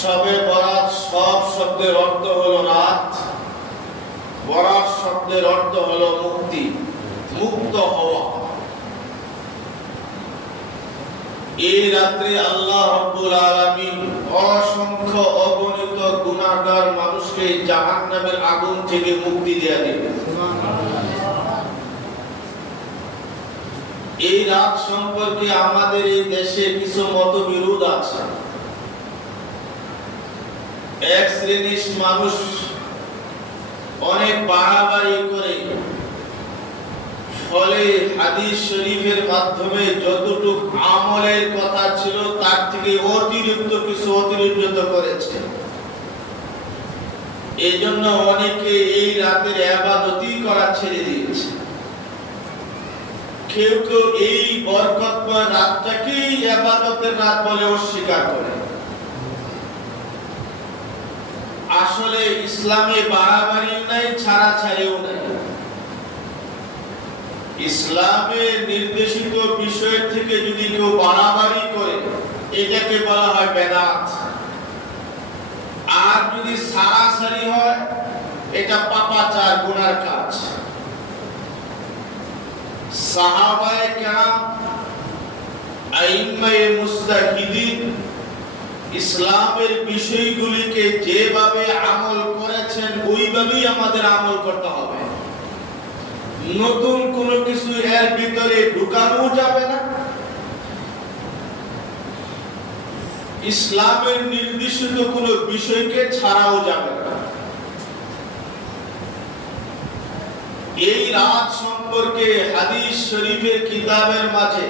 শবে বরাত সব শব্দের অর্থ হলো রাত, বরাত শব্দের অর্থ হলো মুক্তি, মুক্ত হওয়া। এই রাত্রে আল্লাহ রাব্বুল আলামিন অসংখ্য অগণিত গুনাহগার মানুষকে জাহান্নামের আগুন থেকে মুক্তি দিয়ে দিবেন। এই রাত সম্পর্কে আমাদের এই দেশে কিছু মতবিরোধ আছে। এক শ্রেণীর মানুষ অনেক বাড়াবাড়ি করে, ফলে হাদিস শরীফের মাধ্যমে যতটুকু আমলের কথা ছিল তার থেকে অতিরিক্ত কিছু অতিরিক্ত করেছে। এই জন্য অনেকে এই রাতের ইবাদতই করা ছেড়ে দিয়েছে। কেউ কেউ এই বরকতময় রাতটাকেই ইবাদতের রাত বলে অস্বীকার করে। আসলে ইসলামে বাড়াবাড়ি নাই, ছাড়াছাড়িও নাই। ইসলামের নির্দেশিত বিষয়ের থেকে যদি কেউ বাড়াবাড়ি করে, এটাকে বলা হয় বেদাত। আর যদি সারাসারি হয়, এটা পাপাচার, গুনার কাজ। সাহাবায়ে কেরাম, আইম্মায়ে মুজতাহিদিন ইসলামের বিষয়গুলিকে যেভাবে আমল করেছেন ওইভাবেই আমাদের আমল করতে হবে। নতুন কোনো কিছু এর ভিতরে ঢুকানো যাবে না। ইসলামের নির্দিষ্ট কোনো বিষয়কে ছাড়াও যাবে না। এই রাত সম্পর্কে হাদিস শরীফের কিতাবের মাঝে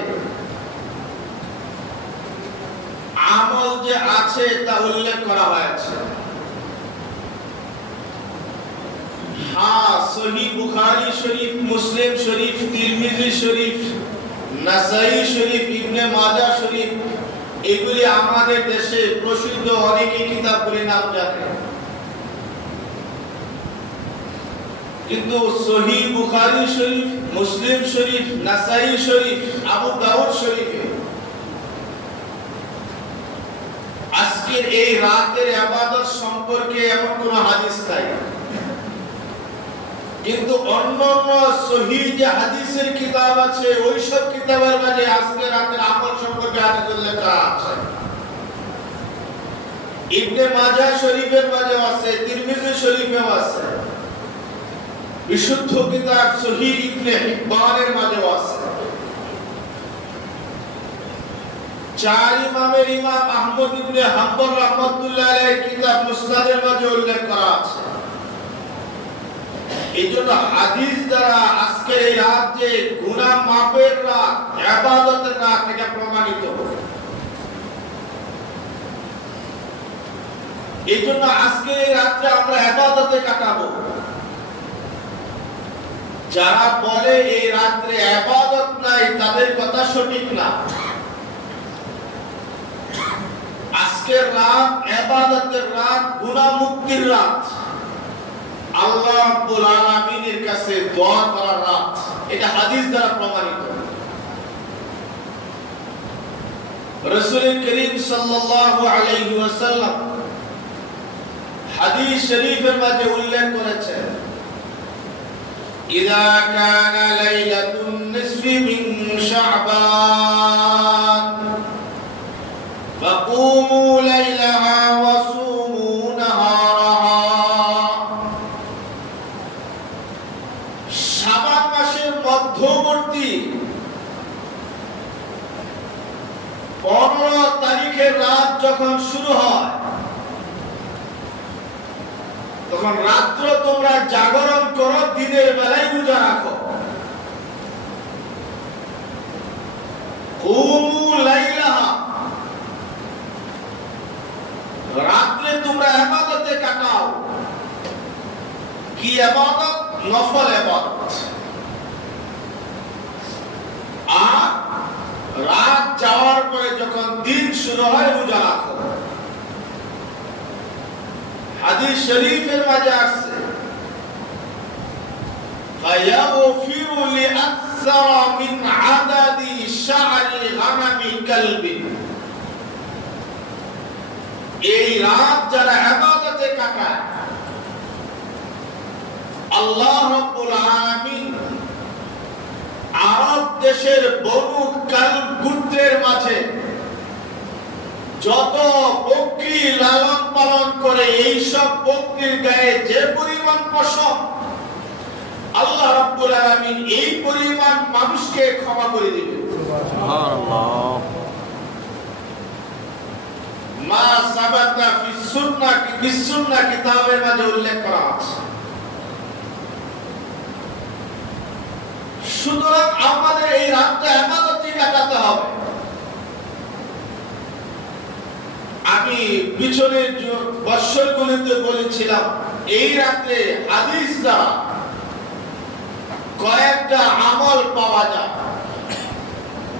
আমল যে আছে তা উল্লেখ করা হয়েছে। সহিহ বুখারী শরীফ, মুসলিম শরীফ, তিরমিজি শরীফ, নাসাই শরীফ, ইবনে মাজাহ শরীফ, এগুলি আমাদের দেশে প্রসিদ্ধ অনেকই কিতাবগুলির নাম জানে। কিন্তু সহিহ বুখারী শরীফ, মুসলিম শরীফ, নাসাই শরীফ, আবু দাউদ শরীফ আজকের এই রাতের ইবাদত সম্পর্কে এমন কোন হাদিস নাই। কিন্তু অন্যান্য সহিহ যে হাদিসের কিতাব আছে ওই সব কিতাবের মাঝে আজকে রাতের আমল সম্পর্কে হাদিস উল্লেখ করা আছে। ইবনে মাজাহ শরীফের মাঝে আছে, তিরমিজি শরীফেও আছে, বিশুদ্ধ কিতাব সহিহ ইবনে হিব্বানের মাঝেও আছে। চার ইমামের ইমাম আহমদ ইবনে হাম্বল রাহমাতুল্লাহ আলাইহির কিতাব মুসনাদের মাঝে উল্লেখ করা আছে। এইজন্য হাদিস দ্বারা আজকের এই রাত যে গুনাহ মাফের রাত, ইবাদতের রাত, এটা প্রমাণিত। এইজন্য আজকের এই রাতে আমরা ইবাদতে কাটাবো। যারা বলে এই রাতে ইবাদত নাই তাদের কথা সঠিক না। আজকের রাত ইবাদতের রাত, গুনাহ মুক্তির রাত, আল্লাহ রাব্বুল আলামিনের কাছে দোয়া করার রাত। এটা হাদিস দ্বারা প্রমাণিত। রাসূল করিম সাল্লাল্লাহু আলাইহি ওয়াসাল্লাম হাদিস শরীফের মাঝে উল্লেখ করেছেন, ইযা কানা লাইলাতুন নিসফি মিন শাবান ফাকুমু লাইলাহা ওয়া সুমু নাহারাহা। শাবান মাসের মধ্যবর্তী 15 তারিখের রাত যখন শুরু হয় তখন রাত্র তোমরা জাগরণ করো, দিনের বেলায় রোজা রাখো। কুমু লাইলাহা, রাত্রে তোমরা ইবাদতে কাটাও। কি ইবাদত? নফল ইবাদত। আর রাত যাওয়ার পরে যখন দিন শুরু হয় রোজা রাখো। হাদিস শরীফের মাঝে আছে, ফায়াগফিরু লিআকসারা মিন আদাদি শা'রি গানামি কালবি। এই রাত যারা ইবাদতে কাটায়, আল্লাহ রাব্বুল আলামিন আরব দেশের বনু কালব গোত্রের মাঝে যত বকরি লালন পালন করে, এই সব বকরির গায়ে যে পরিমাণ পশম, আল্লাহ রাব্বুল আলামিন এই পরিমাণ মানুষকে ক্ষমা করে দিবেন। সুবহানাল্লাহ। মা সাবাতা ফি সুন্নাহ কিতাবের মাঝে উল্লেখ করা আছে। সুতরাং আমাদের এই রাতটা ইবাদতে কাটাতে হবে। আমি পিছনের বৎসরগুলিতে বলেছিলাম, এই রাতে হাদিস দ্বারা কয়েকটা আমল পাওয়া যায়।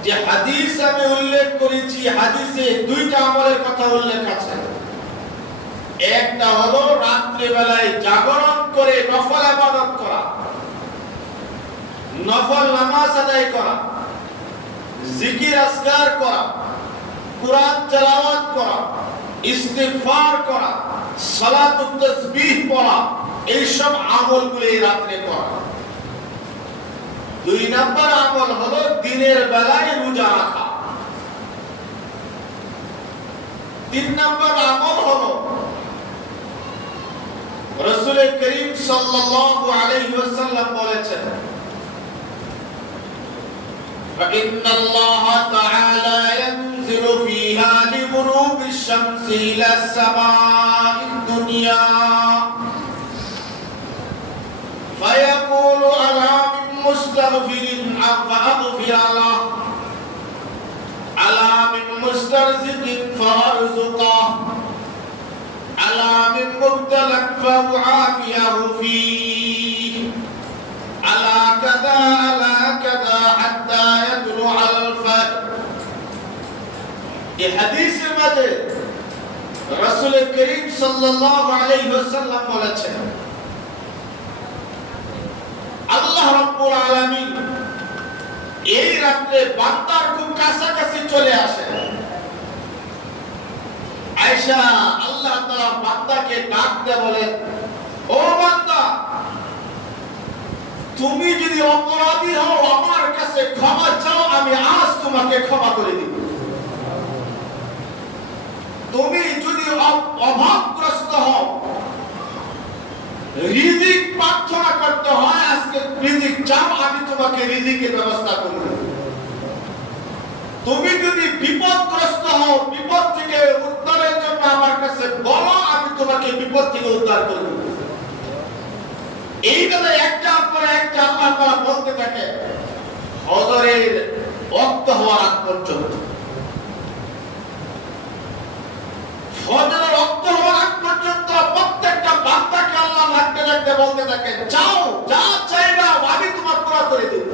যে হাদিস আমি উল্লেখ করেছি, হাদিসে দুইটা আমলের কথা উল্লেখ আছে। একটা হলো রাত্রি বেলায় জাগরণ করে নফল ইবাদত করা, নফল নামাজ আদায় করা, জিকির আজকার করা, কুরআন তেলাওয়াত করা, ইস্তিগফার করা, সালাতুত তাসবিহ পড়া, এই সব আমলগুলো এই রাতে করা। দুই নম্বর আমল হলো দিনের বেলায় রোজা রাখা। তিন নম্বর আমল হলো রাসূল করিম সাল্লাল্লাহু আলাইহি ওয়াসাল্লাম বলেছেন, فإن الله تعالى ينزل فيها لغروب الشمس إلى السماء الدنيا فيقول ألا من مستغفر فأغفر له ألا من مسترزق فأرزقه ألا من مبتلى فأعافيه فيه ألا كذا ألا كذا حتى يطلع الفجر। এই হাদিসের মধ্যে রাসূল করিম সাল্লাল্লাহু আলাইহি ওয়াসাল্লাম বলেছেন, আল্লাহ রাব্বুল আলামিন এই রাতে বান্দার খুব কাছাকাছি চলে আসে। আয়েশা আল্লাহ তাআলা বান্দাকে ডাক দিয়ে বলে, ও বান্দা, তুমি যদি অপরাধী হও আমার কাছে ক্ষমা চাও, আমি আজ তোমাকে ক্ষমা করে দিব। তুমি যদি অভাবগ্রস্ত হও, রিজিক প্রার্থনা করতে হয়, আজকে রিজিক চাও, আমি তোমাকে রিজিকের ব্যবস্থা করে দেব। তুমি যদি বিপদগ্রস্ত হও, বিপদ থেকে উদ্ধারের জন্য আমার কাছে বলো, আমি তোমাকে বিপদ থেকে উদ্ধার করে দেব। এইভাবে একটার পরে একটা আল্লাহ তাআলা বলতে থাকে হজরের ওয়াক্ত হওয়ার আগ পর্যন্ত। ফজরের ওয়াক্ত হওয়ার আগ পর্যন্ত প্রত্যেকটা বান্দাকে আল্লাহ ডাকতে ডাকতে বলতে থাকে, চাও, যা চাইবা আমি তোমার পুরা করে দেব।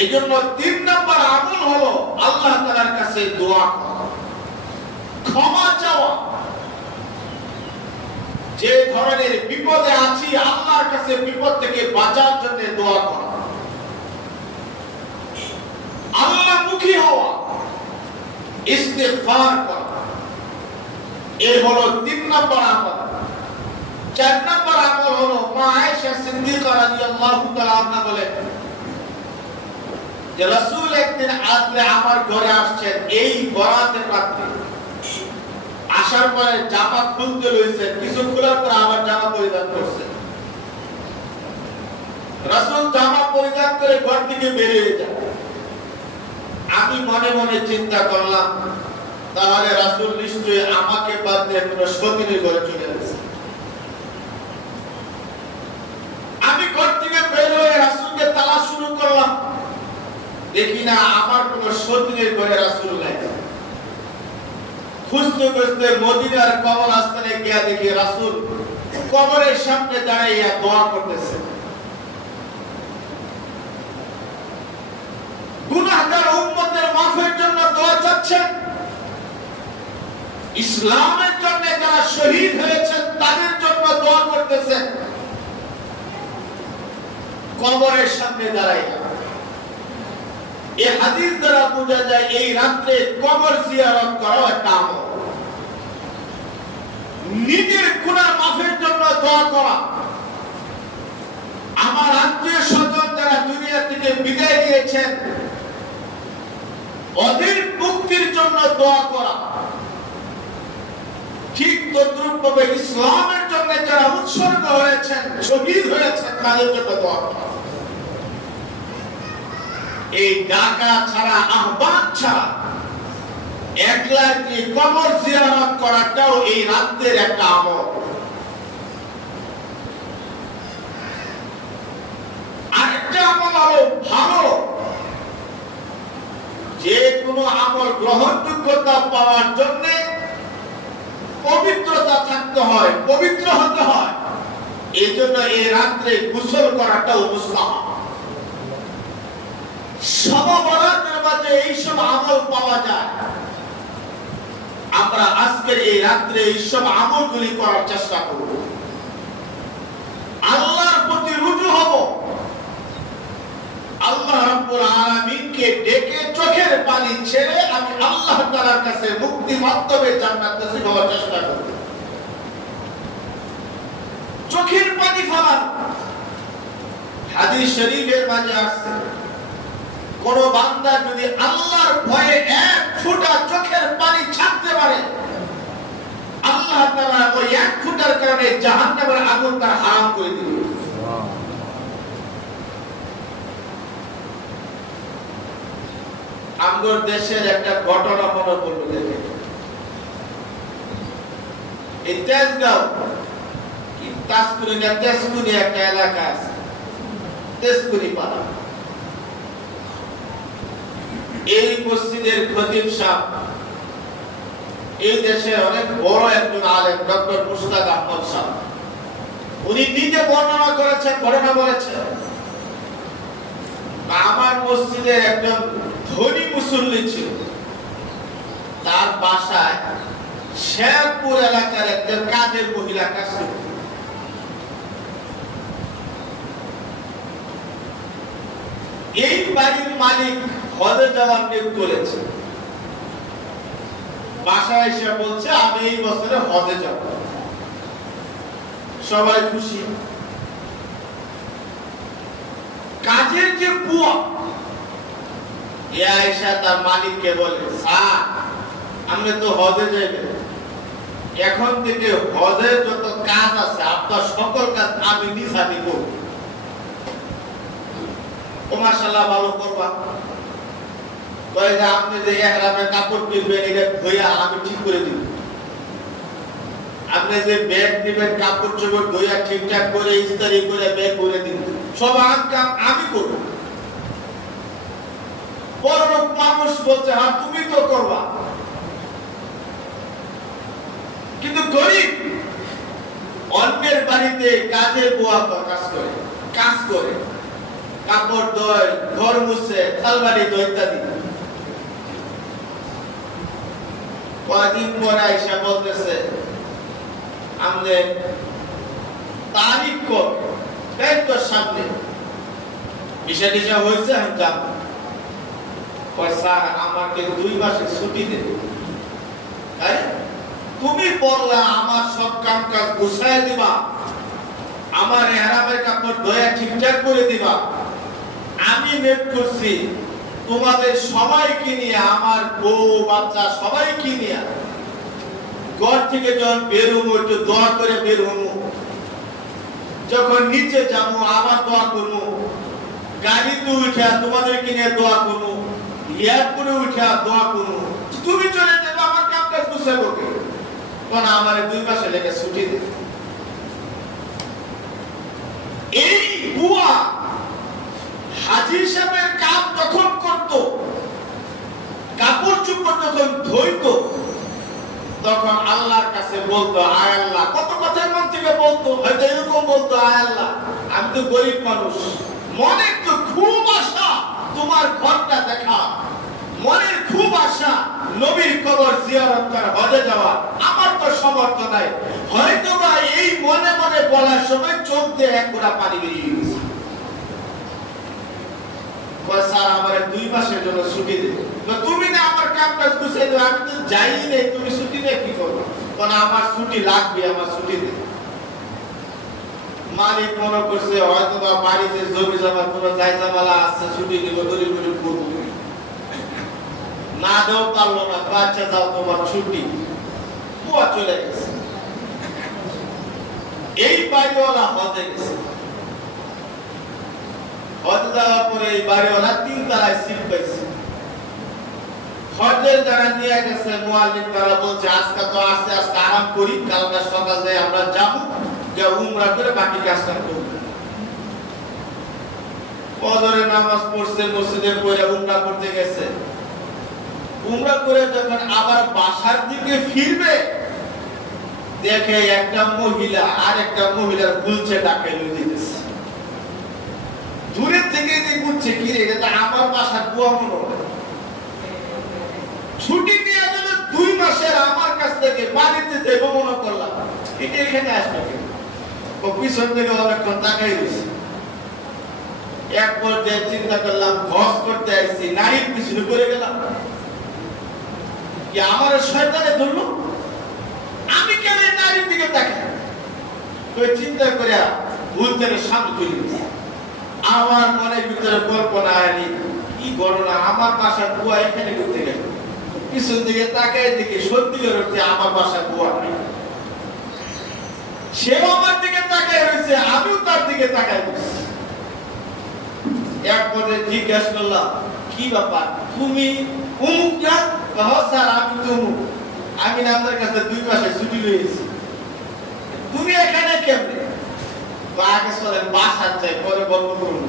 এইজন্য 3 নম্বর আমল হলো আল্লাহ তাআলার কাছে দোয়া করা, ক্ষমা চাওয়া। যে ধরনের বিপদে আছি আল্লাহর কাছে বিপদ থেকে বাঁচার জন্য দোয়া করা, আল্লাহমুখী হওয়া, ইস্তিগফার করা, এই হলো 3 নম্বর আমল। 4 নম্বর আমল হলো মা আয়েশা সিদ্দিকা রাদিয়াল্লাহু তাআলা আনহা বলেন যে রাসূল একদিন আসলে আমার ঘরে আসছেন এই বরাতের রাতে। আসার পরে জামা খুলতে লইছেন, কিছু খোলার পর আবার জামা পরিধান করছেন। রাসূল জামা পরিধান করে ঘর থেকে বেরিয়ে যায়। আমি মনে মনে চিন্তা করলাম, তাহলে রাসূল নিশ্চয়ই আমাকে বাদ দিয়ে কোনো সতীনের ঘরে চলে গেছে। আমি ঘর থেকে বের হয়ে রাসূলকে তালাশ শুরু করলাম, দেখি না আমার কোনো সতীনের ঘরে রাসূল নাই। খুঁজতে খুঁজতে মদিনার কবরস্থানে গিয়ে দেখি রাসূল কবরের সামনে দাঁড়িয়ে দোয়া করতেছে। গুনাহগার উম্মতের মাফের জন্য দোয়া চাচ্ছেন, ইসলামের জন্য যারা শহীদ হয়েছেন তাদের জন্য দোয়া করতেছেন কবরের সামনে দাঁড়াইয়া। এই হাদিস দ্বারা বোঝা যায় এই রাতে কবর জিয়ারত করা একটা আমল। নিজের গুনাহ মাফের জন্য দোয়া করা, আমার আত্মীয় স্বজন যারা দুনিয়া থেকে বিদায় নিয়েছেন ওদের মুক্তির জন্য দোয়া করা, ঠিক তদ্রূপভাবে ইসলামের জন্য যারা উৎসর্গ হয়েছেন, শহীদ হয়েছেন, তাদের জন্য দোয়া করা। এই ডাকা ছাড়া, আহ্বান ছাড়া একলা কি কবর জিয়ারত করাটাও এই রাতের একটা আমল। আরেকটা আমল হলো ভালো, যে কোনো আমল গ্রহণযোগ্যতা পাওয়ার জন্য পবিত্রতা থাকতে হয়, পবিত্র হতে হয়। এই জন্য এই রাত্রে গোসল করাটাও মুস্তাহাব। শবে বরাতের মাঝে এইসব আমল পাওয়া যায়। আমরা আজকের এই রাত্রে এইসব আমলগুলি করার চেষ্টা করব, আল্লাহর প্রতি রুজু হব, আল্লাহ রাব্বুল আলামিনকে ডেকে চোখের পানি ছেড়ে আমি আল্লাহ তাআলার কাছে মুক্তি মাধ্যমে জান্নাত নসিব হওয়ার চেষ্টা করব। চোখের পানি ফেলার হাদিস শরীফের মাঝে আছে, কোন বান্দা যদি আল্লাহর ভয়ে এক ফোঁটা চোখের পানি ছাড়তে পারে, আল্লাহ তাআলা ওই এক ফোঁটার কারণে জাহান্নামের আগুন তার হারাম করে দিবেন। আমগর দেশের একটা ঘটনা মনে পড়লো, দেখে এই তেজগাঁও কি তাজপুরি না তেজপুরি একটা এলাকা আছে, তেজপুরি পাড়া। এই মসজিদের খতিব সাহেব এই দেশের অনেক বড় একজন আলেম, ডক্টর মুশতাক আহমদ সাহেব। উনি নিজে বর্ণনা করেছেন, ঘটনা বলেছেন, আমার মসজিদের একজন ধনী মুসল্লি ছিল, তার বাসায় শেরপুর এলাকার একজন কাজের মহিলা কাজ করত। এই বাড়ির মালিক হজে যাওয়ার নিয়োগ করেছে, বাসায় এসে বলছে আমি এই বছরে হজে যাব। সবাই খুশি। কাজের যে বুয়া আয়েশা তার মালিককে বলে, স্যার আপনি তো হজে যাবেন, এখন থেকে হজের যত কাজ আছে আপনার সকল কাজ আমি নিজ হাতে করব। ও মাশাআল্লাহ ভালো করবা। কয় যে আপনি যে ইহরামে কাপড় কিনবেন এটা ধুইয়া আমি ঠিক করে দিব, আপনি যে ব্যাগ দিবেন কাপড় চোপড় ধুইয়া ঠিকঠাক করে ইস্ত্রি করে ব্যাগ করে দিব, সব কাম আমি করব। বড়লোক মানুষ বলছে হ্যাঁ তুমি তো করবা, কিন্তু গরিব অন্যের বাড়িতে কাজে বুয়া কাজ করে কাপড় ধোয়, ঘর মুছে, থালবাড়ি ধোয় ইত্যাদি। কয়েকদিন পরে আইসা বলতেছে আমাদের তারিখ কবে, একটু সামনে বিষয় টিসা হয়েছে আমি যাব। স্যার আমাকে 2 মাসের ছুটি দেবে। তুমি বললা আমার সব কাম কাজ গুছায় দিবা, আমার ইহরামের কাপড় ধোয়া ঠিকঠাক করে দিবা, আমি নেট করছি তোমাদের সবাইকে নিয়ে, আমার বউ বাচ্চা সবাইকে নিয়ে ঘর থেকে যখন বের হবো একটু দোয়া করে বের হবো, যখন নিচে যাবো আবার দোয়া করবো, গাড়িতে উঠে তোমাদেরকে নিয়ে দোয়া করবো, এয়ারপোর্টে উঠে দোয়া করবো, তুমি চলে যাবে আমার কাম কাজ গুছাবো কে? তখন আমার 2 মাসে লেগে ছুটি দেবে। এই বুয়া হাজী সাহেবের কাম তখন করত, কাপড় চোপড় যখন ধুইতো তখন আল্লাহর কাছে বলতো আয় আল্লাহ, কত কথা মন থেকে বলতো, হয়তো এরকম বলতো আয় আল্লাহ আমি তো গরিব মানুষ, মনের তো খুব আশা তোমার ঘরটা দেখা, মনের খুব আশা নবীর কবর জিয়ারত করা, হজে যাওয়া, আমার তো সামর্থ্য নাই, হয়তো বা এই মনে মনে বলার সময় চোখ দিয়ে এক ফোঁটা পানি বেরিয়ে গেছে। স্যার আমার 2 মাসের জন্য ছুটি দিন। তুমি না আমার কামটা গুছিয়ে দাও, আমি তো যাই নাই, তুমি ছুটি নিয়ে কি করবো? কারণ আমার ছুটি লাগবে, আমার ছুটি দিন। মালিক মনে করছে হয়তো বা বাড়িতে জমি জমা কোনো জায়জামালা আছে, ছুটি দিব, গরিব গরিব করবো না, দেও পারলো না। আচ্ছা যাও, তোমার ছুটি। কুয়া চলে গেছে। এই বাড়িওয়ালা হজে গেছে। হজে যাওয়ার পরে এই বাড়িওয়ালা 3 তলায় সিট পাইছে। হজের যারা নিয়ে গেছে মুআল্লিম, তারা বলছে আজকে তো আস্তে আস্তে আরাম করি, কালকে সকালে আমরা যাবো, যে উমরা করে বাকি কাজটা করব। ফজরের নামাজ পড়ছে, মসজিদে পড়ে উমরা করতে গেছে। উমরা করে যখন আবার বাসার দিকে ফিরবে, দেখে একটা মহিলা আর একটা মহিলার গুলছে ডাকে লইয়ে দিতেছে। দূরের থেকে যে গুলছে, কি রে, এটা আমার বাসার বুয়া মনে হয়। ছুটি নিয়ে গেলে 2 মাসের আমার কাছ থেকে বাড়িতে দেব মনে করলাম, এটা এখানে আসবে কেন? ও পিছন থেকে অনেকক্ষণ তাকাই রয়েছে। এক পর্যায়ে চিন্তা করলাম, হজ করতে আসছি, নারীর পিছনে পড়ে গেলাম, কি আমার শয়তানে ধরলো, আমি কেন এই নারীর দিকে তাকাই? ওই চিন্তা করে ভুল থেকে সামনে চলে গেছে। আমার মনের ভিতরে কল্পনা আনি, কি ঘটনা, আমার বাসার বুয়া এখানে করতে গেল। পিছন দিকে তাকাই দেখি সত্যি করে আমার বাসার বুয়া নেই। সেও আমার দিকে তাকাই রয়েছে, আমিও তার দিকে তাকাই রয়েছি। এক পদে জিজ্ঞাসা করলাম, কি ব্যাপার, তুমি অমুক না? স্যার আমি তো অমুক, আমি না আপনার কাছে 2 মাসে ছুটি লইছি, তুমি এখানে কেমনে? আগে চলেন বাসার চাই, পরে গল্প করুন।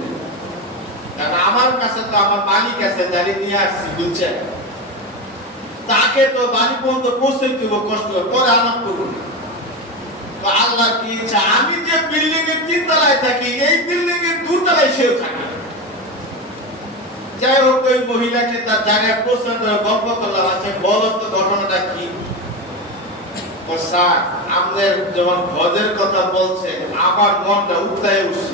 কারণ আমার কাছে তো আমার মালিক আছে, যারে নিয়ে আসছি, বুঝছেন? তাকে তো বাড়ি পর্যন্ত পৌঁছে দিব কষ্ট, পরে আমার করুন। আল্লাহ কি ইচ্ছা, আমি যে বিল্ডিং এর 3 তলায় থাকি, এই বিল্ডিং এর 2 তলায় সেও থাকে। যাই হোক, ওই মহিলাকে তার জায়গায় পৌঁছে দেওয়ার গল্প করলাম। আচ্ছা বলো তো ঘটনাটা কি? স্যার আমাদের যখন হজের কথা বলছে, আমার মনটা উত্তায় উঠছে।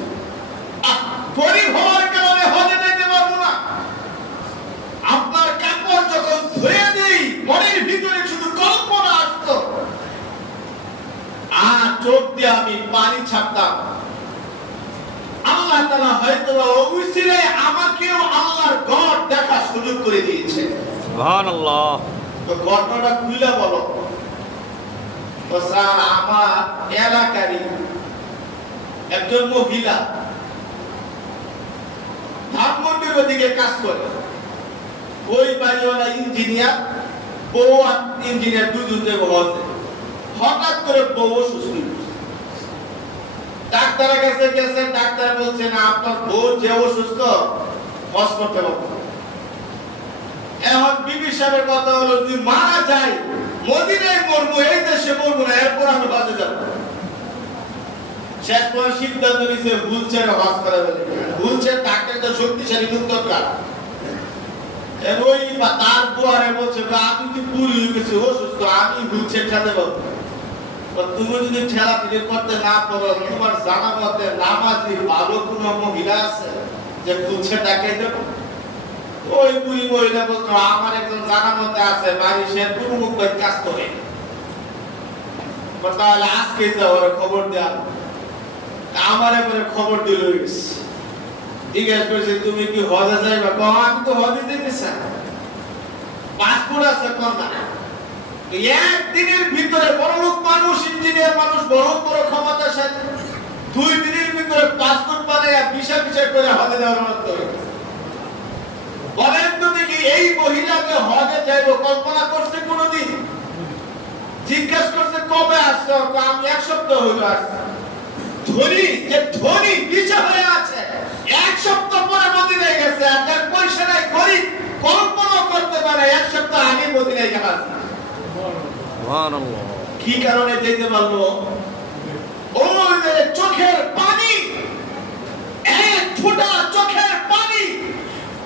গরিব হওয়ার কারণে হজে যেতে পারবো না। আপনার কাপড় যখন ধুয়ে দেই, মনের ভিতরে শুধু কল্পনা আসতো, আর চোখ দিয়ে আমি পানি ছাড়তাম। আল্লাহ তাআলা হয়তো ওই ছিলে আমাকেও আল্লাহর ঘর দেখা সুযোগ করে দিয়েছে। সুবহানাল্লাহ। তো ঘটনাটা খুলে বলো। তো স্যার আমার এলাকারই একজন মহিলা ধানমন্ডির ওদিকে কাজ করে। ওই বাড়িওয়ালা ইঞ্জিনিয়ার, বউ আর ইঞ্জিনিয়ার দুজনে হচ্ছে। হঠাৎ করে বউ অসুস্থ, ডাক্তারের কাছে গেছেন, ডাক্তার বলছে না, আপনার বউ যে অসুস্থ, হজ করতে পারবে। এখন বিবি সাহেবের কথা হলো, যদি মারা যায় মদিনায় মরবো, এই দেশে মরবো না, এরপর আমি হজে যাব। শেষ পর্যন্ত সিদ্ধান্ত নিয়েছে হুইলচেয়ারে হজ করা বলে। হুইলচেয়ার ডাক্তারটা শক্তিশালী মুক্তকার। ওই তার বুয়ারে বলছে, আমি তো বুড়ি হয়ে গেছি, অসুস্থ, আমি হুইলচেয়ার ঠেলাতে পারবো। তুমি যদি ঠেলাঠেলি করতে না পারো, তোমার জানা মতে নামাজি ভালো কোন মহিলা আছে যে হুইলচেয়ার ডাকিয়ে দেব? ওই বুড়ি মহিলা বলতো, আমার একজন জানা মতে আছে, বাড়ি সে পুরুমুখ কাজ করে, তাহলে আজকে যাওয়ার খবর দেওয়া। আমার এবারে খবর দিল, জিজ্ঞাসা করছে তুমি কি হজে যাইবা? আমি তো হজে যেতে চাই, পাসপোর্ট আছে কোনটা? একদিনের ভিতরে বড় লোক মানুষ, ইঞ্জিনিয়ার মানুষ, বড় বড় ক্ষমতার সাথে 2 দিনের ভিতরে পাসপোর্ট বানায় ভিসা করে হজে যাওয়ার মত। বলেন তো দেখি, এই মহিলাকে হজে যাইবো কল্পনা করছে কোনদিন? জিজ্ঞাসা করছে কবে আসছো? আমি 1 সপ্তাহ হইলো আসছি। ধনী যে ধনী ভিসা হয়ে আছে, 1 সপ্তাহ পরে মদিনায় গেছে, আর যার পয়সা নাই গরিব, কল্পনা করতে পারে 1 সপ্তাহ আগে মদিনায় গেছে। সুবহানাল্লাহ। কি কারণে যেতে পারলো? ওই যে চোখের পানি, এক ফোঁটা চোখের পানি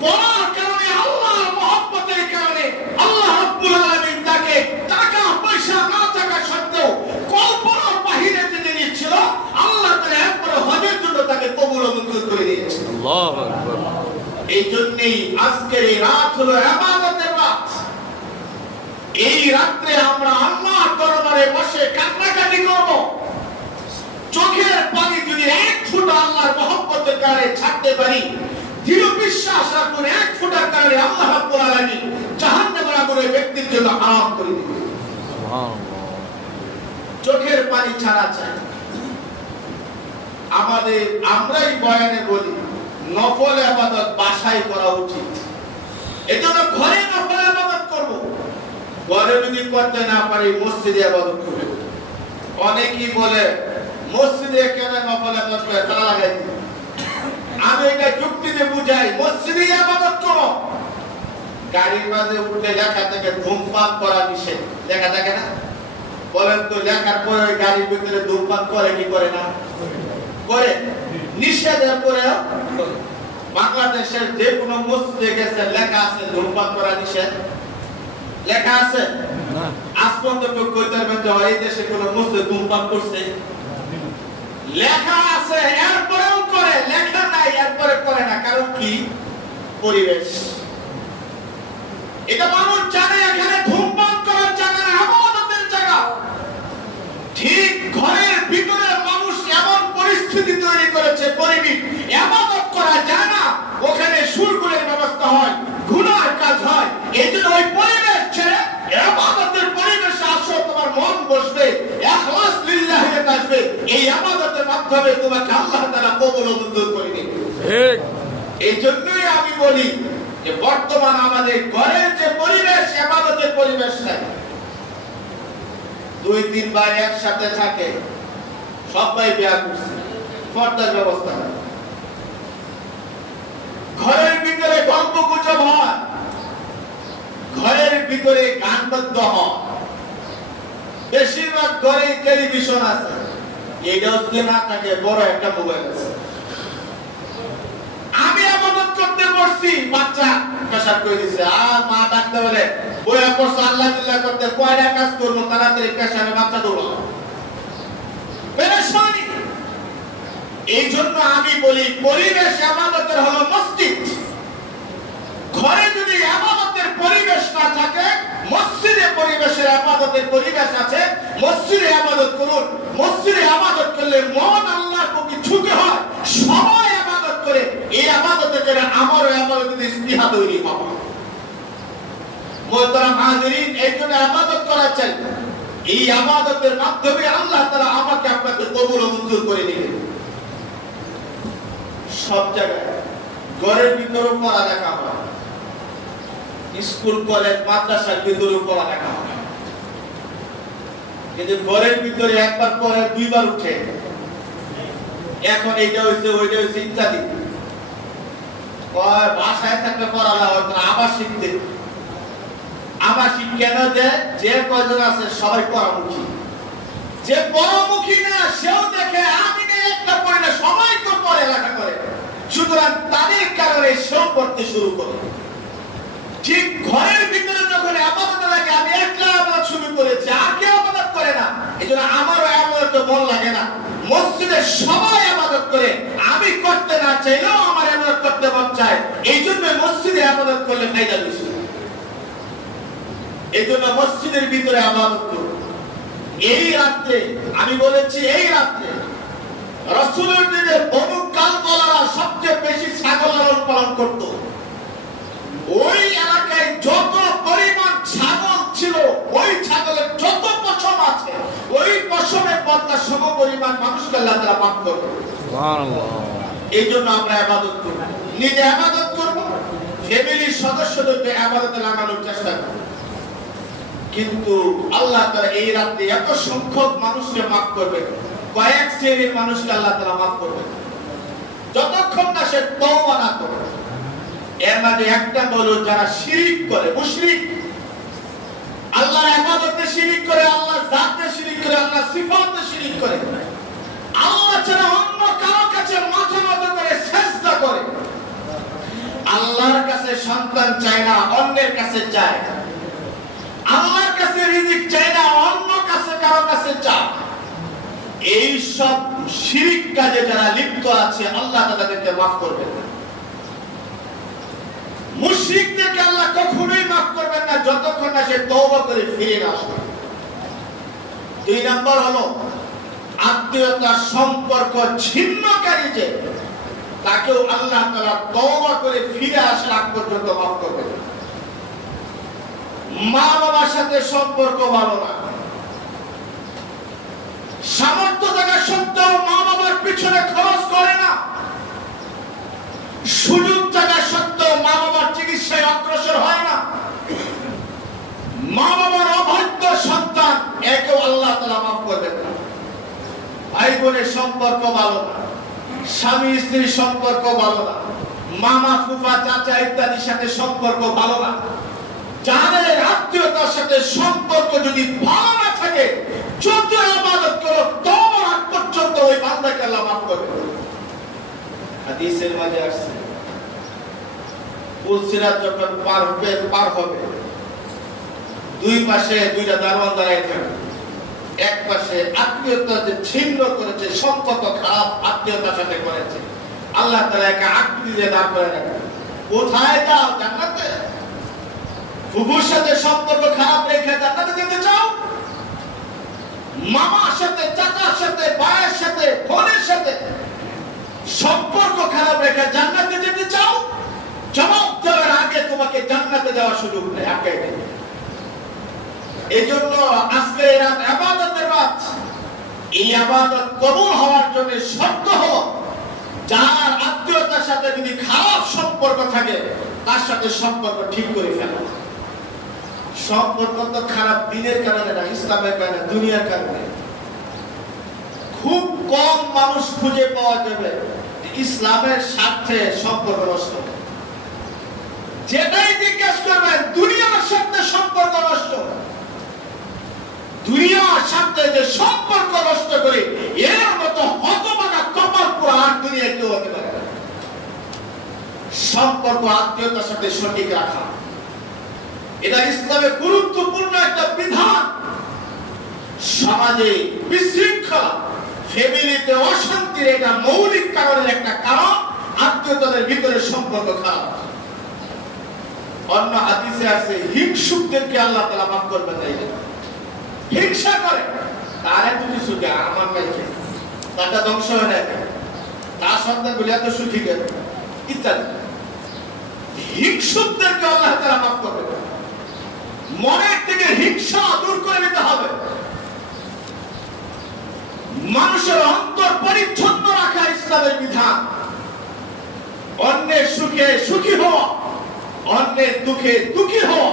পড়ার কারণে, আল্লাহর মহব্বতের কারণে আল্লাহ রাব্বুল আলামিন তাকে টাকা পয়সা না থাকা সত্ত্বেও কল্পনার বাহিরে যে জিনিস ছিল, আল্লাহ তাআলা একবার হজের জন্য তাকে কবুল ও মঞ্জুর করে দিয়েছে। আল্লাহু আকবার। এই জন্য জন্যই আজকের এই রাত হলো ইবাদতের রাত। এই রাত্রে আমরা আল্লাহর দরবারে বসে কান্নাকাটি করব। চোখের পানি যদি এক ফোঁটা আল্লাহর মহব্বতের কারণে ছাড়তে পারি, দৃঢ় বিশ্বাস রাখুন এক ফোঁটার কারণে আল্লাহ রাব্বুল আলামিন জাহান্নামের আগুনে ব্যক্তির জন্য হারাম করে দিবেন। চোখের পানি ছাড়া চাই। আমরাই বয়ানে বলি নফল ইবাদত বাসায় করা উচিত। এজন্য ঘরে নফল ইবাদত করব। ঘরে যদি করতে না পারি মসজিদে ইবাদত করব। অনেকেই বলে মসজিদে কেন নফল ইবাদত করে, তারা লাগাই দিই। আমি এটা যুক্তিতে বুঝাই, মসজিদে ইবাদত করো। গাড়ির মাঝে উঠে লেখা থেকে ধূমপান করা নিষেধ, লেখা থাকে না? বলেন তো লেখার পরে ওই গাড়ির ভিতরে ধূমপান করে কি করে না? করে। নিষেধের পরেও বাংলাদেশের যে কোনো মসজিদে গেছে লেখা আছে ধূমপান করা নিষেধ, লেখা আছে? আজ পর্যন্ত কেউ কইতে পারবেন যে এই দেশে কোন মসজিদে ধূমপান করছে? লেখা আছে এরপরেও করে, লেখা নাই এরপরে করে না। কারণ কি? পরিবেশ। এটা মানুষ জানে এখানে ধূমপান করার জায়গা না, ইবাদতের জায়গা। ঠিক ঘরের ভিতরে মানুষ এমন পরিস্থিতি তৈরি করেছে, পরিবেশ ইবাদত করা যায় না, ওখানে সুরগুলের ব্যবস্থা হয়, গুনার কাজ হয়। এজন্য ওই পরিবেশ ছেড়ে ইবাদতের পরিবেশে আসো, তোমার মন বসবে, ইখলাস লিল্লাহি আসবে। এই ইবাদতের মাধ্যমে তোমাকে আল্লাহ তাআলা কবুল ও মঞ্জুর করে নেবে। ঠিক। এইজন্যই আমি বলি যে বর্তমান আমাদের ঘরের যে পরিবেশ, ইবাদতের পরিবেশ নাই। 2-3 ভাই একসাথে থাকে, সবাই বিয়ে করছে, পর্দার ব্যবস্থা নাই। ঘরের ভিতরে গল্প গুজব হয়, ঘরের ভিতরে গান বাদ্য হয়, বেশিরভাগ ঘরে টেলিভিশন আছে। এটাও যদি না থাকে বড় একটা মোবাইল আছে। আমি ইবাদত করতে বসছি, বাচ্চা পেশাব করে দিছে, আর মা ডাকতে বলে বইয়া পড়ছে আল্লাহ বিল্লাহ করতে, কয়টা কাজ করবো, তাড়াতাড়ি পেশাবে বাচ্চা দৌড়াও, পেরেশানি। এই জন্য আমি বলি পরিবেশ ইবাদতের হলো মসজিদ। ঘরে যদি ইবাদতের পরিবেশ না থাকে, মসজিদে পরিবেশের ইবাদতের পরিবেশ আছে, মসজিদে ইবাদত করুন। মসজিদে ইবাদত করলে মন আল্লাহর প্রতি ঝুঁকে হয়, সবাই ইবাদত করে। এই ইবাদতের জন্য আমারও ইবাদতের স্পৃহা তৈরি হবে। মুহতারাম হাজিরিন, এই জন্য ইবাদত করা চাই। এই ইবাদতের মাধ্যমে আল্লাহ তাআলা আমাকে আপনাকে কবুল ও মঞ্জুর করে নেবেন। সব জায়গায় ঘরের ভিতরেও পড়ালেখা হয়, স্কুল কলেজ মাদ্রাসার ভিতরেও পড়ালেখা হয়, কিন্তু ঘরের ভিতরে একবার পরে দুইবার উঠে, এখন এইটা হইছে ওইটা হইছে ইত্যাদি। বাসায় থাকলে পড়ালেখা হতো না, আবাসিকদের আবাসিক কেন দেয়? যে কয়জন আছে সবাই পরামুখী। যে পরামুখী না সেও দেখে আমি একটা পড়ি না, সবাই তো পড়ালেখা করে, সুতরাং তাদের কারণে সেও পড়তে শুরু করে। ঠিক ঘরের ভিতরে যখন ইবাদত লাগে, আমি একলা ইবাদত শুরু করেছি, আর কেউ ইবাদত করে না, এজন্য আমারও ইবাদতে মন লাগে না। মসজিদে সবাই ইবাদত করে, আমি করতে না চাইলেও আমার ইবাদত করতে মন চায়। এইজন্য মসজিদে ইবাদত করলে ফায়দা বেশি। এইজন্য মসজিদের ভিতরে ইবাদত করুন। এই রাত্রে আমি বলেছি, এই রাত্রে রাসূলের দিনে বনু কালবলারা সবচেয়ে বেশি ছাগল লালন পালন করত। ওই এলাকায় যত পরিমাণ ছাগল ছিল, ওই ছাগলের যত পশম আছে, ওই পশমের বদলা সম পরিমাণ মানুষকে আল্লাহ তাআলা মাফ করবে। সুবহানাল্লাহ। এই জন্য আমরা ইবাদত করব, নিজে ইবাদত করব, ফ্যামিলির সদস্যদেরকে ইবাদতে লাগানোর চেষ্টা করব। কিন্তু আল্লাহ তাআলা এই রাতে এত সংখ্যক মানুষকে মাফ করবে, কয়েক শ্রেণীর মানুষকে আল্লাহ তাআলা মাফ করবে, যতক্ষণ না সে তওবা না করে। এর মাঝে একটা হলো যারা শিরক করে, মুশরিক, আল্লাহর ইবাদতে শিরক করে, আল্লাহর জাতে শিরক করে, আল্লাহর সিফাতে শিরক করে, আল্লাহ ছাড়া অন্য কারো কাছে মাথা নত করে সিজদা করে, আল্লাহর কাছে সন্তান চায় না, অন্যের কাছে চায়, আল্লাহর কাছে রিজিক চায় না, অন্য কাছে কারো কাছে চায়। এই সব শিরক কাজে যারা লিপ্ত আছে, আল্লাহ তাদেরকে মাফ করবেন না। মুশরিকদেরকে আল্লাহ কখনোই মাফ করবেন না যতক্ষণ না সে তওবা করে ফিরে না আসবে। 2 নাম্বার হলো আত্মীয়তার সম্পর্ক ছিন্নকারী যে তাকেও আল্লাহ তাআলা তওবা করে ফিরে আসার আগ পর্যন্ত মাফ করবেন। মা বাবার সাথে সম্পর্ক ভালো না, সামর্থ্য থাকা সত্ত্বেও মা বাবার পিছনে খরচ করে না, সুযোগ থাকা সত্ত্বেও মা বাবার চিকিৎসায় অগ্রসর হয় না, মা বাবার অবাধ্য সন্তান, একেও আল্লাহ তাআলা মাফ করবেন না। ভাই বোনের সম্পর্ক ভালো না, স্বামী স্ত্রীর সম্পর্ক ভালো না, মামা ফুফা চাচা ইত্যাদির সাথে সম্পর্ক ভালো না, যাদের আত্মীয়তার সাথে সম্পর্ক যদি ভালো না থাকে, যত ইবাদত করো তওবার আগ পর্যন্ত ওই বান্দাকে আল্লাহ মাফ করবে। হাদিসের মাঝে আসছে পুল সিরাত যখন পার হবে, দুই পাশে দুইটা দারোয়ান দাঁড়ায় থাকবে। এক পাশে আত্মীয়তা যে ছিন্ন করেছে, সম্পর্ক খারাপ আত্মীয়তার সাথে করেছে, আল্লাহ তাআলা একা আকৃতি দিয়ে দাঁড় করে রাখবে। কোথায় যাও? জান্নাতে। ফুফুর সাথে সম্পর্ক খারাপ রেখে জান্নাতে যেতে চাও? মামার সাথে, চাচার সাথে, ভাইয়ের সাথে, বোনের সাথে সম্পর্ক খারাপ রেখে জান্নাতে যেতে চাও? জবাব দেওয়ার আগে তোমাকে জান্নাতে যাওয়ার সুযোগ নেই, আটকাই দেবে। এজন্য আজকে এই রাত ইবাদতের রাত। এই ইবাদত কবুল হওয়ার জন্য শর্ত হলো যার আত্মীয়তার সাথে যদি খারাপ সম্পর্ক থাকে তার সাথে সম্পর্ক ঠিক করে ফেলো। সম্পর্ক তো খারাপ দিনের কারণে না, ইসলামের কারণে, দুনিয়ার কারণে। খুব কম মানুষ খুঁজে পাওয়া যাবে ইসলামের স্বার্থে সম্পর্ক নষ্ট। যেটাই জিজ্ঞেস করবেন দুনিয়ার সাথে সম্পর্ক নষ্ট, দুনিয়ার সাথে যে সম্পর্ক নষ্ট করে এর মতো হতভাগা কপাল পুরো আর দুনিয়া কেউ হতে পারে না। সম্পর্ক আত্মীয়তার সাথে সঠিক রাখা, এটা ইসলামের গুরুত্বপূর্ণ একটা বিধান। সমাজে বিশৃঙ্খলা, ফ্যামিলিতে অশান্তির এটা মৌলিক কারণের একটা কারণ আত্মীয়তাদের ভিতরে সম্পর্ক খারাপ। অন্য হাদিসে আছে হিংসুকদেরকে আল্লাহ তাআলা মাফ করবেন না। হিংসা করে তারে তুমি সুখে, আমার নাই তাটা ধ্বংস হয় না, তার সন্তান বলে এত সুখী কেন ইত্যাদি। হিংসুকদেরকে আল্লাহ তাআলা মাফ করবেন। মনের থেকে হিংসা দূর করে নিতে হবে। মানুষের অন্তর পরিচ্ছন্ন রাখা ইসলামের বিধান। অন্যের সুখে সুখী হওয়া, অন্যের দুঃখে দুঃখী হওয়া,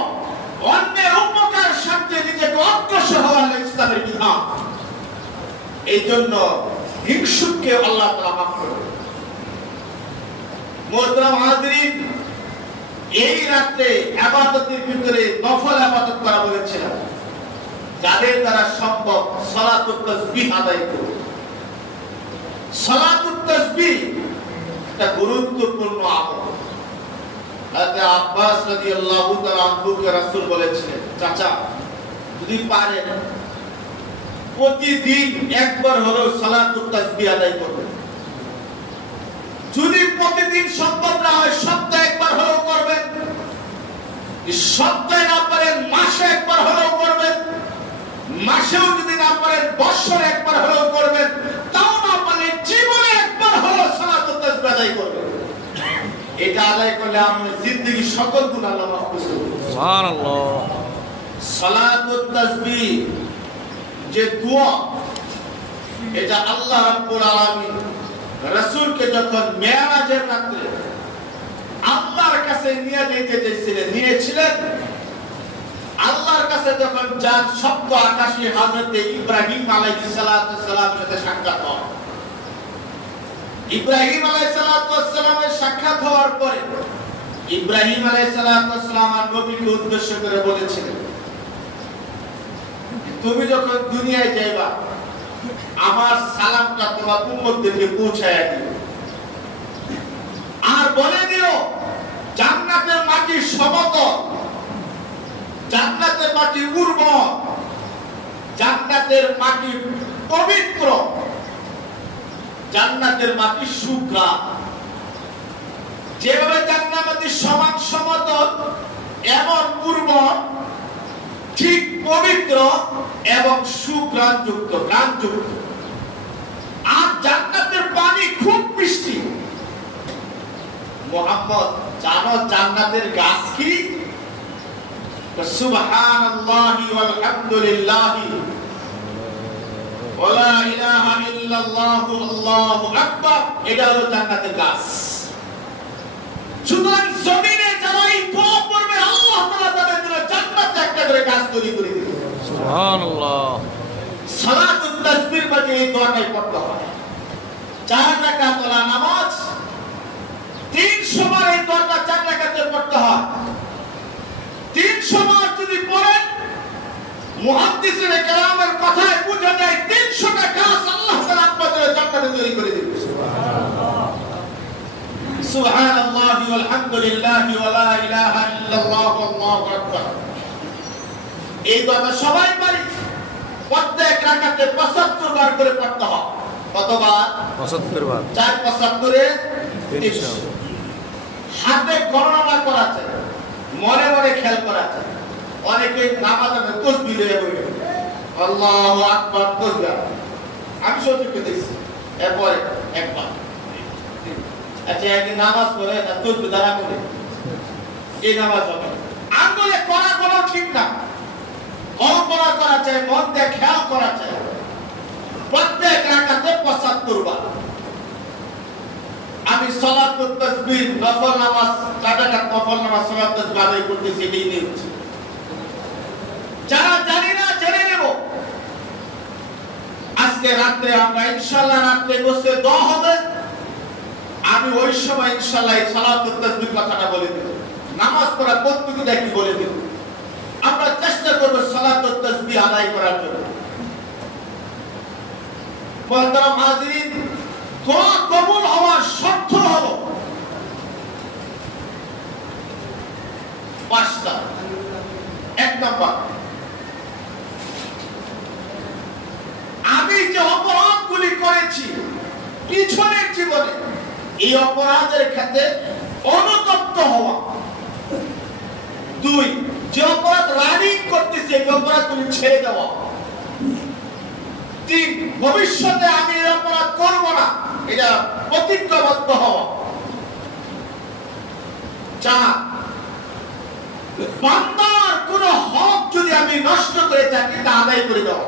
অন্যের উপকার স্বার্থে নিজেকে অগ্রসর হওয়া ইসলামের বিধান। এই জন্য হিংসুককে আল্লাহ তাআলা মাফ করবেন। মুহতারাম হাজিরিন, এই রাতে ইবাদতের ভিতরে নফল ইবাদত করা বলেছিলাম। যাদের দ্বারা সম্ভব সালাতুত তাসবিহ আদায় করুন। সালাতুত তাসবিহ একটা গুরুত্বপূর্ণ আমল। হযরত আব্বাস রাদিয়াল্লাহু তাআলা আনহুকে রাসূল বলেছিলেন, চাচা যদি পারেন প্রতিদিন একবার হলেও সালাতুত তাসবিহ আদায় করবেন। যদি প্রতিদিন সম্ভব না হয় সপ্তাহে একবার হলেও করবেন, সপ্তাহে না পারেন মাসে একবার হলেও করবেন, মাসেও যদি না পারেন বছরে একবার হলেও করবেন, তাও না পারলে জীবনে একবার হলেও সালাতুত তাসবিহ আদায় করবেন। এটা আদায় করলে আমাদের জিন্দেগীর সকল গুনাহ আল্লাহ মাফ করে দেবেন। সুবহানাল্লাহ। সালাতুত তাসবিহ যে দোয়া, এটা আল্লাহ রাব্বুল আলামিন রাসূলকে যখন মেরাজের রাতে আল্লাহর কাছে নিয়ে যেতে চেয়েছিলেন, নিয়েছিলেন। আল্লাহর কাছে যখন যান, সপ্ত আকাশী হযরত ইব্রাহিম আলাইহিস সালাতু সালামের সাথে সাক্ষাৎ হয়। ইব্রাহিম আলাইহিস সালামের সাক্ষাৎ হওয়ার পরে ইব্রাহিম আলাইহিস সালাম আর নবীকে উদ্দেশ্য করে বলেছিলেন, তুমি যখন দুনিয়ায় যাইবা আমার সালামটা তোমার উম্মতদেরকে পৌঁছায়া দিও, আর বলে দিও জান্নাতের মাটি সমতল, জান্নাতের মাটি উর্বর, জান্নাতের মাটি পবিত্র, জান্নাতের মাটি শুকনা, যেভাবে জান্নাতি সমান সমতল এমন উর্বর, ঠিক পবিত্র এবং সুঘ্রাণযুক্ত, ঘ্রাণযুক্ত। আর জান্নাতের পানি খুব মিষ্টি। মুহাম্মদ জানো জান্নাতের গাছ কি? সুবহানাল্লাহি ওয়াল হামদুলিল্লাহি ওয়া লা ইলাহা ইল্লাল্লাহু আল্লাহু আকবার। এটা হলো জান্নাতের গাছ। সুতরাং জমিনে যারা এই দোয়া করবে আল্লাহ তাআলা তাদের জন্য জান্নাতে একটা করে গাছ তৈরি করে দিবেন। সুবহানাল্লাহ। সালাতুত তাসবিহ মাঝে এই দোয়াটাই পড়তে হয়। 4 রাকাত ওয়ালা নামাজ 300 বার এই দোয়াটা 4 রাকাতে পড়তে হয়। 300 বার যদি পড়েন মুহাদ্দিসিনে কেরামের কথায় বোঝা যায় 300টা গাছ আল্লাহ তাআলা আপনাদের জান্নাতে তৈরি করে দিবেন। সুবহানাল্লাহ। সুবহানাল্লাহি ওয়াল হামদুলিল্লাহি ওয়া লা ইলাহা ইল্লাল্লাহু আল্লাহু আকবার। এই দোয়াটা সবাই পারি। প্রত্যেক রাকাতে 75 বার করে পড়তে হয়। কতবার? 75 বার। 4 75 300। হাতে গণনা করা যায়, মনে মনে খেয়াল করা যায়। অনেকে নামাজে তাসবিহ দিয়ে বলে আল্লাহু আকবার তাসবিহ। আমি সত্যি দেখছি। এরপরে একবার আচ্ছা একদিন নামাজ পড়ে না তাসবিহ দ্বারা করে এই নামাজ হবে। আঙ্গুলে করা কোনো ঠিক না। কল্পনা করা চাই, মন দিয়ে খেয়াল করা চাই। প্রত্যেক রাকাতে 75 বার। আমি সালাতুত তাসবিহ নফল নামাজ, 4 রাকাত নফল নামাজ সালাতুত তাসবিহ আদায় করতেছি, এই নিয়ে হচ্ছে। যারা জানি না জেনে নেব। আজকে রাতে আমরা ইনশাআল্লাহ রাতে বসে দোয়া হবে। আমি ওই সময় ইনশাআল্লাহ এই সালাতুত তাসবিহ কথাটা বলে দেব। নামাজ পড়া পদ্ধতিটা কি বলে দেব। আমরা চেষ্টা করব সালাতুত তাসবিহ আদায় করার জন্য। মোহতারাম হাজিরিন, দোয়া কবুল হওয়ার শর্ত হলো 5টা। 1 নাম্বার, আমি যে অপরাধগুলি করেছি পিছনের জীবনে এই অপরাধের ক্ষেত্রে অনুতপ্ত হওয়া। 2, যে অপরাধ রানিং করতেছে এই অপরাধগুলি ছেড়ে দেওয়া। 3, ভবিষ্যতে আমি এই অপরাধ করব না, এটা প্রতিজ্ঞাবদ্ধ হওয়া। 4, বান্দার কোন হক যদি আমি নষ্ট করে থাকি তা আদায় করে দেওয়া।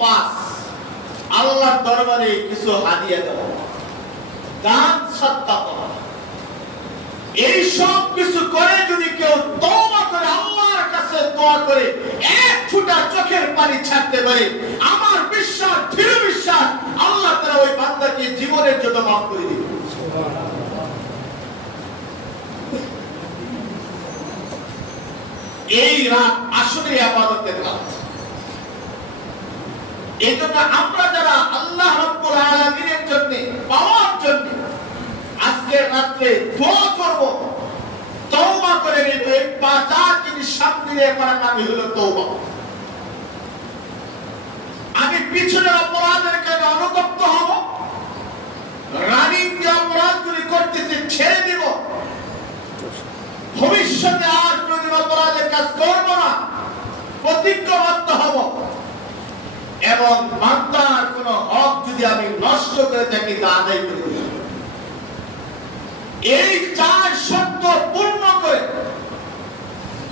5, আল্লাহর দরবারে কিছু হাদিয়া দেওয়া, দান সদকা করা। এই সব কিছু করে যদি কেউ তওবা করে আল্লাহর কাছে দোয়া করে এক ফোঁটা চোখের পানি ছাড়তে পারে, আমার বিশ্বাস, দৃঢ় বিশ্বাস, আল্লাহ তাআলা ওই বান্দাকে জীবনের জন্য মাফ করে দিবেন। এই রাত আসলে ইবাদতের রাত। এজন্য আমরা যারা আল্লাহ রাব্বুল আলামিনের জন্য পাওয়ার জন্য আজকে রাতে দোয়া করব, তওবা করে নিব। এই 5 জিনিস সামনে করার নাম হলো তওবা। আমি পিছনের অপরাধের কারণে অনুতপ্ত হব, রানিং যে অপরাধগুলি করতেছি ছেড়ে দিব, ভবিষ্যতে আর কোন অপরাধের কাজ করব না, প্রতিজ্ঞাবদ্ধ হব। এবং বান্দার কোন হক যদি আমি নষ্ট করে থাকি তা আদায় করে দেব। এই 4 শর্ত পূর্ণ করে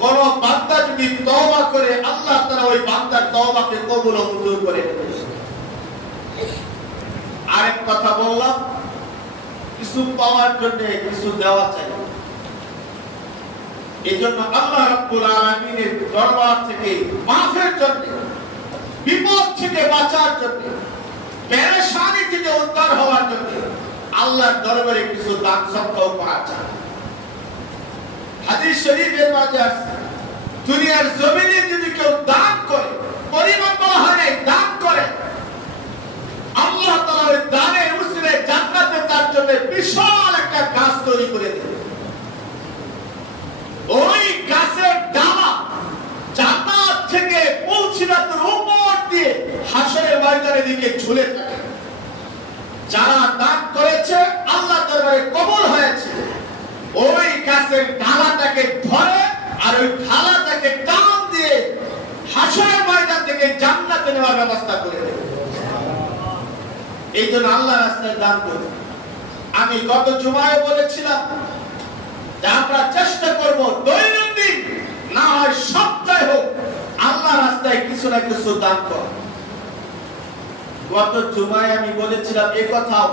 কোন বান্দা যদি তওবা করে আল্লাহ তাআলা ওই বান্দার তওবাকে কবুল ও মঞ্জুর করে নেবেন। আরেক কথা বললাম, কিছু পাওয়ার জন্য কিছু দেওয়া চাই। এজন্য আল্লাহ রাব্বুল আলামিনের দরবার থেকে মাফের জন্য, বিপদ থেকে বাঁচার জন্য, পেরেশানি থেকে উদ্ধার হওয়ার জন্য আল্লাহর দরবারে কিছু দান সদকা করা চাই। হাদিস শরীফের মাঝে আছে, দুনিয়ার জমিনে যদি কেউ দান করে, পরিমাণ বলা হয় না, দান করে, আল্লাহ তাআলা ওই দানের উসিলায় জান্নাতে তার জন্য বিশাল একটা গাছ তৈরি করে দেবে। ওই গাছের ডালা জান্নাত থেকে পৌঁছিরাতের উপর দিয়ে হাসরের ময়দানের দিকে ঝুলে থাকে। যারা দান করেছে গাছের ডালাটাকে ধরে আর ওই ডালাটাকে টান দিয়ে হাসরের ময়দান থেকে জান্নাতে নেওয়ার ব্যবস্থা করে দেবে। এই জন্য আল্লাহ রাস্তায় দান করুন। আমি গত জুমায় বলেছিলাম যে আমরা চেষ্টা করব দৈনন্দিন না হয় সপ্তাহে হোক আল্লাহ রাস্তায় কিছু না কিছু দান করা। গত জুমায় আমি বলেছিলাম এই কথাও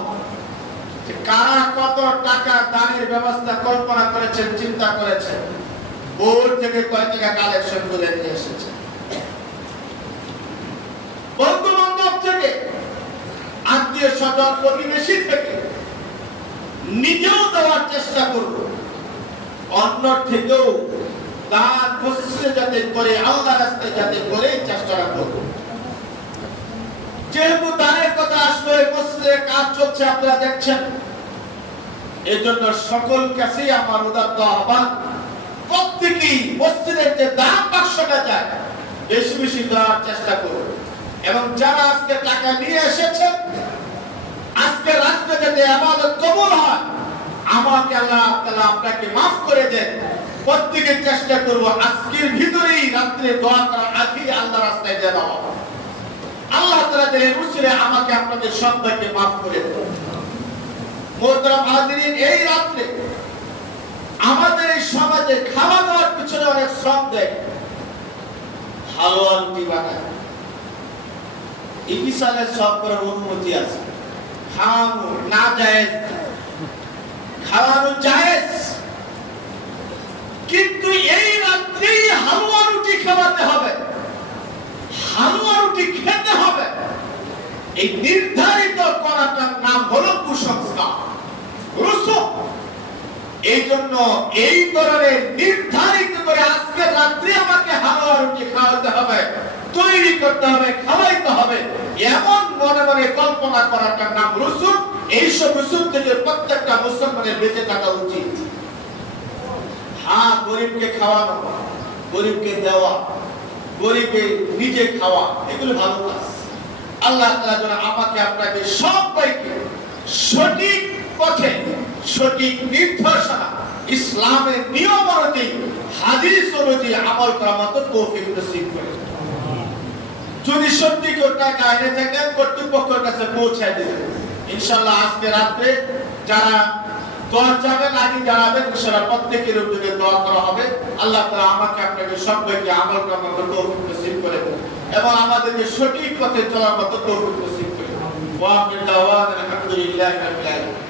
যে কারা কত টাকা দানের ব্যবস্থা কল্পনা করেছেন, চিন্তা করেছেন, বোর্ড থেকে কয় টাকা কালেকশন করে নিয়ে এসেছে, বন্ধু বান্ধব থেকে, আত্মীয় স্বজন প্রতিবেশী থেকে, নিজেও দেওয়ার চেষ্টা করব, অন্য থেকেও দান মসজিদে যাতে করে আল্লাহ রাস্তায় যাতে করে চেষ্টা করব। যেহেতু দানের কথা আসলে মসজিদের কাজ চলছে আপনারা দেখছেন, এজন্য সকল কাছেই আমার উদাত্ত আহ্বান, প্রত্যেকেই মসজিদের যে দান বাক্সটা যায় বেশি বেশি দেওয়ার চেষ্টা করুন। এবং যারা আজকে টাকা নিয়ে এসেছেন, আজকে রাত্রে যাতে ইবাদত কবুল হয়, আমাকে আল্লাহ তাআলা আপনাকে মাফ করে দেন। প্রত্যেকে চেষ্টা করব আজকের ভিতরেই রাত্রে দোয়া করার আগেই আল্লাহ রাস্তায় যাওয়া। আল্লাহ তাআলা এর উসিলে আমাকে আপনাদের সবাইকে মাফ করে দেন। মুহতারাম হাজিরিন, এই রাত্রে আমাদের এই সমাজে খাওয়া দাওয়ার পিছনে অনেক শ্রম দেয়, হালুয়া রুটি বানায়, ইকিসালের সব করার অনুমতি আছে, খাওয়ানো না জায়েজ, খাওয়ানো জায়েজ, কিন্তু এই রাত্রে হালুয়া রুটি খাওয়াতে হবে, হালুয়া রুটি খেতে হবে, এই নির্ধারিত করাটার নাম হলো কুসংস্কার, রুসুখ। এই জন্য এই ধরনের নির্ধারিত করে আজকে রাত্রে আমাকে হালুয়া রুটি খাওয়াতে হবে, তৈরি করতে হবে, খাওয়াইতে হবে, এমন মনে মনে কল্পনা করাটার নাম রুসুখ। এইসব রুসুখ থেকে প্রত্যেকটা মুসলমানের বেঁচে থাকা উচিত। হ্যাঁ, গরিবকে খাওয়ানো, গরিবকে দেওয়া, গরিবকে নিজে খাওয়া, এগুলো ভালো কাজ। আল্লাহ তাআলা যেন আমাকে আপনাকে সবাইকে সঠিক পথে, সঠিক নির্দেশনা, ইসলামের নিয়ম অনুযায়ী, হাদিস অনুযায়ী আমল করার মতো তৌফিক নসিব করে। যদি সত্যি কেউ টাকা এনে থাকেন, কর্তৃপক্ষের কাছে পৌঁছায় দেবেন ইনশাআল্লাহ। আজকে রাত্রে যারা দোয়া চাবেন আগে জানাবেন, ইনশাআল্লাহ প্রত্যেকের উদ্যোগে দোয়া করা হবে। আল্লাহ তাআলা আমাকে আপনাকে সবাইকে আমল করার মতো তৌফিক নসিব করে দেন এবং আমাদেরকে সঠিক পথে চলার মতো তৌফিক নসিব করে দেন। ওয়া আখিরু দাওয়ানা আলহামদুলিল্লাহি রাব্বিল আলামিন।